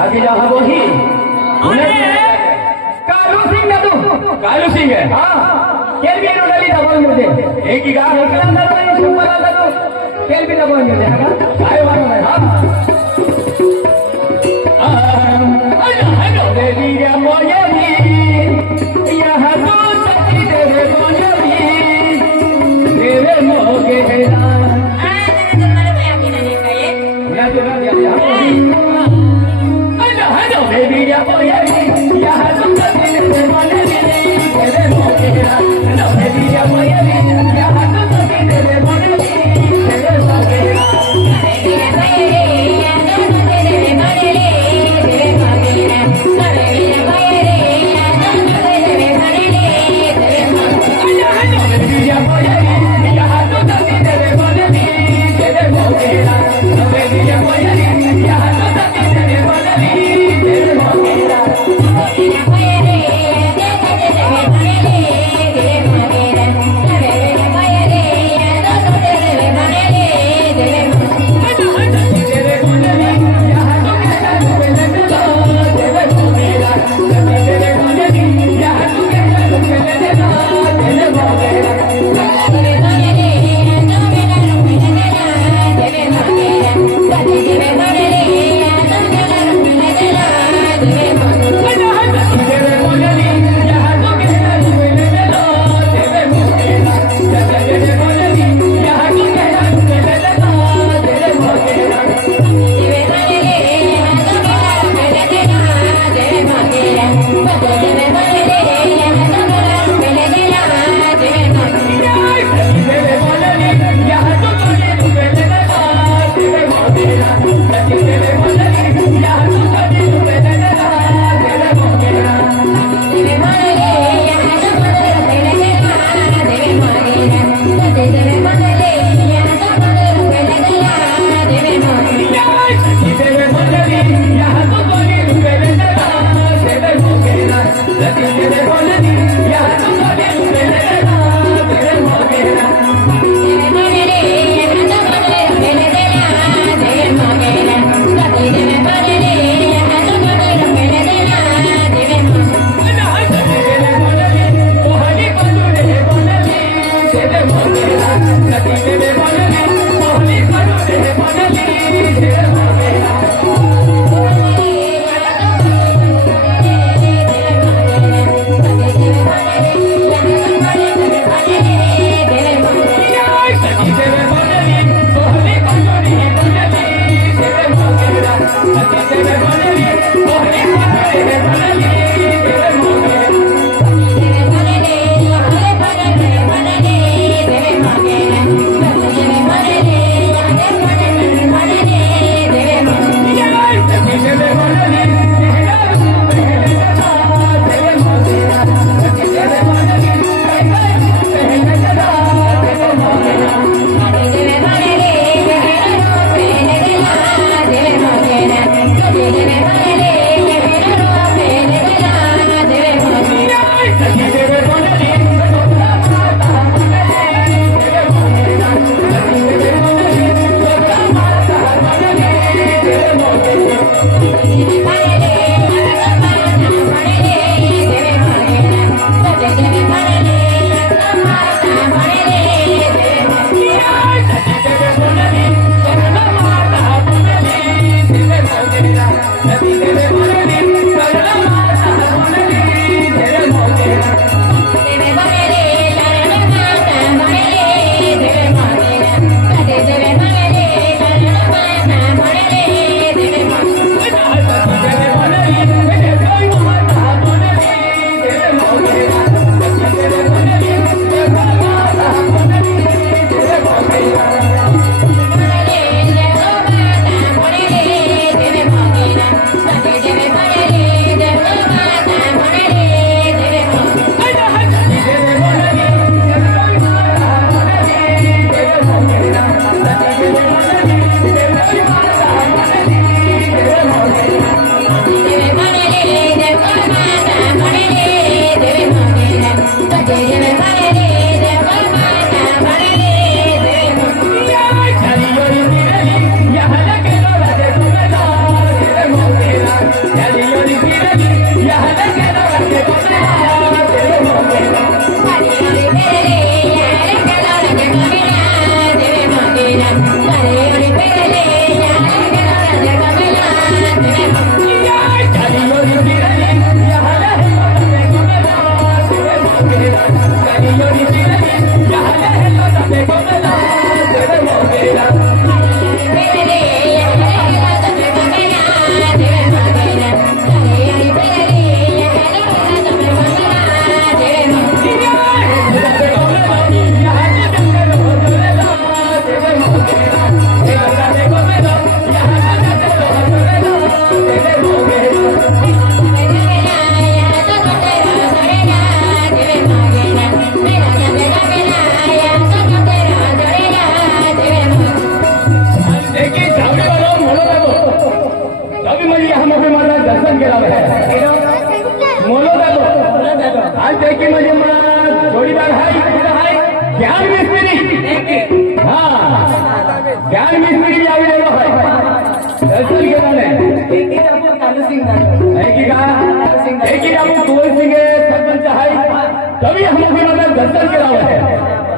आगे जा वही कालू सिंह है तू कालू सिंह है हाँ केल भी रोडली दबाव मुझे एक ही गांव एक अंदर में सुपर आला तो केल भी दबाव मुझे आगा काय वाला है हां हेलो बेबी या मोयरी यहां तो सच्ची तेरे मोयरी तेरे मोगे है ना Baby, ya voy a ir, ya no te tienes de manera, queremos que no, baby, ya voy a ir, ya no te tienes de manera, queremos que baby, ya voy a ir, ya no te tienes de manera, queremos que baby, ya voy a ir, ya no te tienes de manera, queremos baby, ya voy a ir, ya no te tienes de manera, queremos que baby, ya voy a ir, ya no te tienes de manera. जोडीदार हाय ज्ञान मिस्त्री ज्ञान मिस्त्री आलेलो आहे दर्शन केलं एक आपण तुळसिंगे सरपंच आहे तभी हम दर्शन केला है